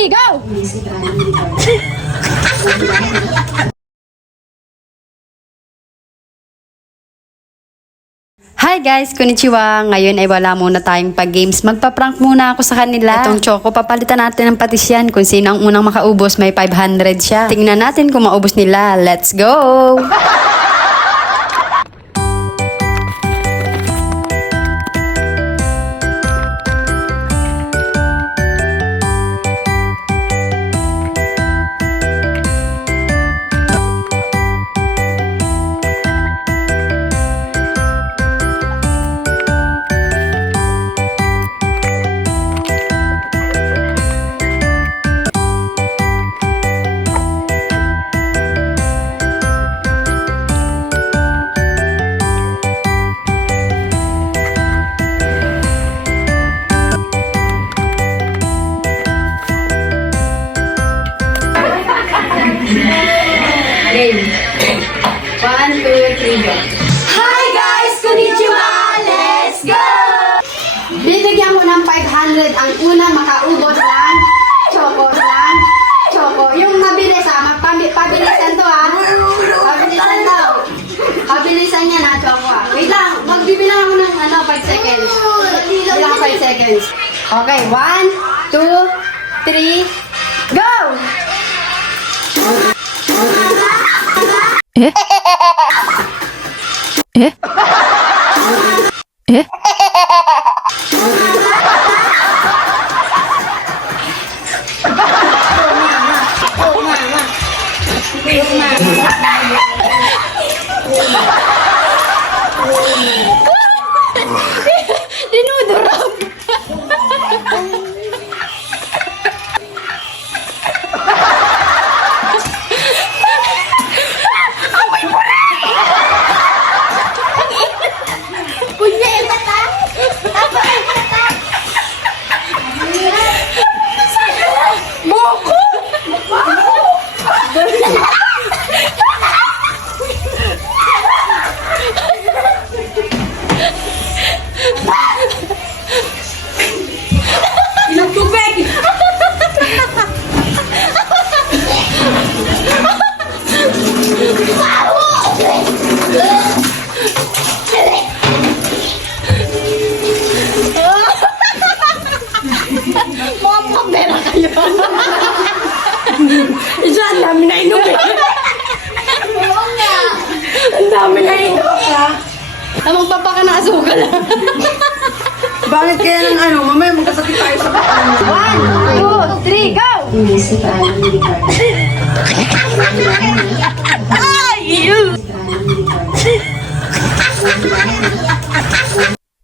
3, go! Hi guys, konnichiwa. Ngayon ay wala muna tayong pag-games. Magpa-prank muna ako sa kanila. Itong Choco, papalitan natin ng patis yan. Kung sino ang unang makaubos, may 500 siya. Tingnan natin kung maubos nila. Let's go! Game. 1, 2, 3, go. Hi guys! Konnichiwa! Let's go! Bibigyan mo ng 500 ang unang makaubos ng Choco. Yung mabilis pabilisan to Pabilisan daw. Pabilisan niya na, Choco Wait lang, magbibilang ako ng 5 seconds. Bilang 5 seconds. Okay, 1, 2, 3, go! Eh? Eh? Eh? Dinudurog. Ang dami na inom eh. Ang dami na inom ka. Magpapaka ng asukal. Bakit kaya ng mamaya magkasakit tayo sa paan. 1, 2, 3, go!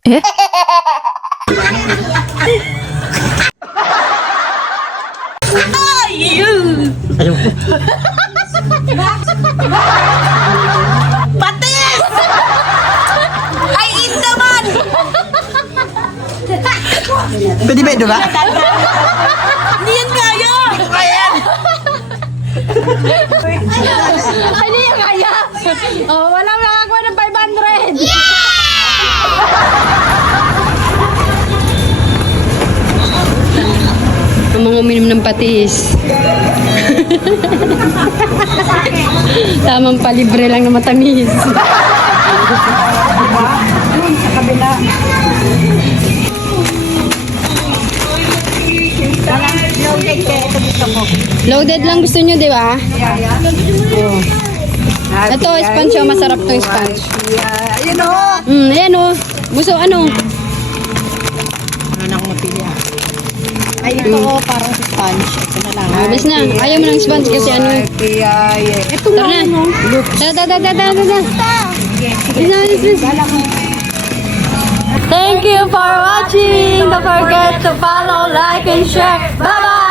Eh? Patis! Ay, in naman! Pwede ba ito ba? Hindi yan kaya! Hindi ko kaya! Ay, hindi yung kaya. Oh, walang nakakuha ng 500. Ang mga uminom ng patis. Tamang palibre lang na matamis. Sa kabila. Loaded lang gusto nyo, di ba? Oh. Ito, sponge. Oh, masarap to sponge. Ayun o! Ayan o. Gusto ano? Ano akong mapili ah. Ay, ito o, parang sponge. Ito na lang. Mabilis na. Ayaw mo ng sponge kasi ano. Ito Tara na. Tara. Thank you for watching. Don't forget to follow, like, and share. Bye-bye!